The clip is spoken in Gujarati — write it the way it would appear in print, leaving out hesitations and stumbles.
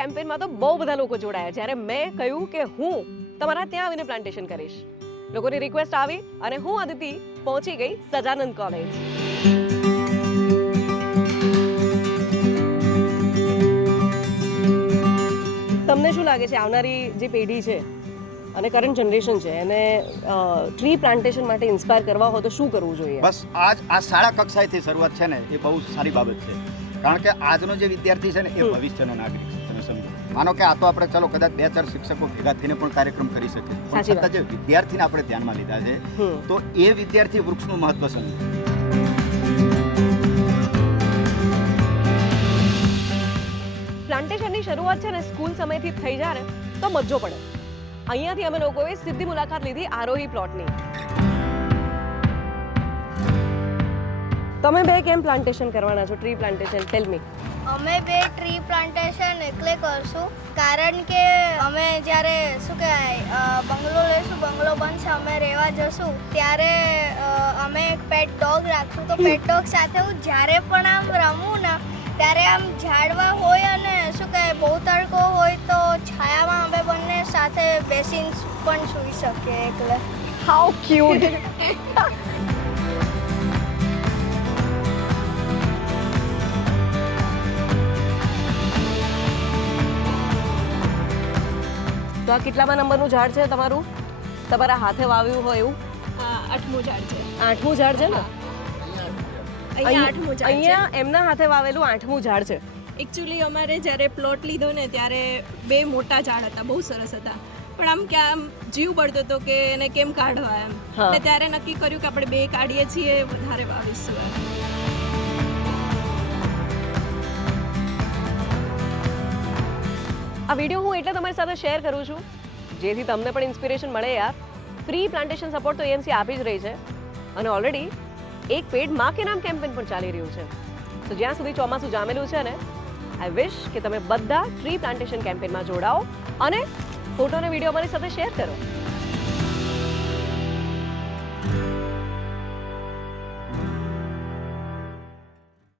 કેમ્પેનમાં તો બહુ બધા લોકો જોડાયા જ્યારે મેં કહ્યું કે હું તમારા ત્યાં આવીને પ્લાન્ટેશન કરીશ. લોકોની રિક્વેસ્ટ આવી અને હું અદિતિ પહોંચી ગઈ સજાનંદ કોલેજ. તમને શું લાગે છે આવનારી જે પેઢી છે અને કરંટ જનરેશન છે એને ટ્રી પ્લાન્ટેશન માટે ઇન્સ્પાયર કરવા હોય તો શું કરવું જોઈએ? બસ આ શાળા કક્ષાએથી શરૂઆત છે ને એ બહુ સારી બાબત છે, કારણ કે આજનો જે વિદ્યાર્થી છે ને એ ભવિષ્યનો નાગરિક છે. તમે સમજો, માનો કે આ તો આપણે ચલો કદાચ 2-4 શિક્ષકો ભેગા થઈને પણ કાર્યક્રમ કરી શકીએ, પણ છતાં જે વિદ્યાર્થીને આપણે ધ્યાનમાં લીધા છે તો એ વિદ્યાર્થી વૃક્ષનું મહત્વ સમજે. પ્લાન્ટેશનની શરૂઆત છે ને સ્કૂલ સમયથી થઈ જાય ને તો મજો પડે. અહીંયાથી અમે લોકોએ સીધી મુલાકાત લીધી આરોહી પ્લોટની. તમે બે કેમ પ્લાન્ટેશન કરવાના છો, ટ્રી પ્લાન્ટેશન? ટેલ મી. અમે બે ટ્રી પ્લાન્ટેશન એટલે કરશું કારણ કે અમે જ્યારે શું કહેવાય બંગલો લઈશું, બંગલો બનશે, અમે રહેવા જશું ત્યારે અમે એક પેટ ડોગ રાખશું. તો પેટ ડોગ સાથે હું જ્યારે પણ આમ રમું ને ત્યારે આમ ઝાડવા હોય અને શું કહેવાય બહુ તડકો હોય તો છાયામાં અમે બંને સાથે બેસીને પણ સૂઈ શકીએ. એટલે હાઉ ક્યુટ. તો આ કેટલામાં નંબરનું ઝાડ છે તમારું? તમારા હાથે વાવ્યું હોય એવું? 8મું ઝાડ છે. 8મું ઝાડ છે ને? અહીંયા 8મું ઝાડ છે. અહીંયા એમના હાથે વાવેલું 8મું ઝાડ છે. એકચ્યુઅલી અમારે જ્યારે પ્લોટ લીધો ને ત્યારે 2 મોટા ઝાડ હતા, બહુ સરસ હતા, પણ આમ કે આમ જીવ બળતો હતો કે એને કેમ કાઢવા એમ. એટલે ત્યારે નક્કી કર્યું કે આપણે 2 કાઢીએ છીએ, વધારે વાવીશું એમ. આ વિડીયો હું એટલે તમારી સાથે શેર કરું છું જેથી તમને પણ ઇન્સ્પિરેશન મળે યાર. ફ્રી પ્લાન્ટેશન સપોર્ટ તો એએમસી આપી જ રહી છે અને ઓલરેડી એક પેડ માં કે નામ કેમ્પેન પણ ચાલી રહ્યું છે. તો જ્યાં સુધી ચોમાસું જામેલું છે ને, આઈ વિશ કે તમે બધા ટ્રી પ્લાન્ટેશન કેમ્પેનમાં જોડાઓ અને ફોટો અને વિડીયો અમારી સાથે શેર કરો.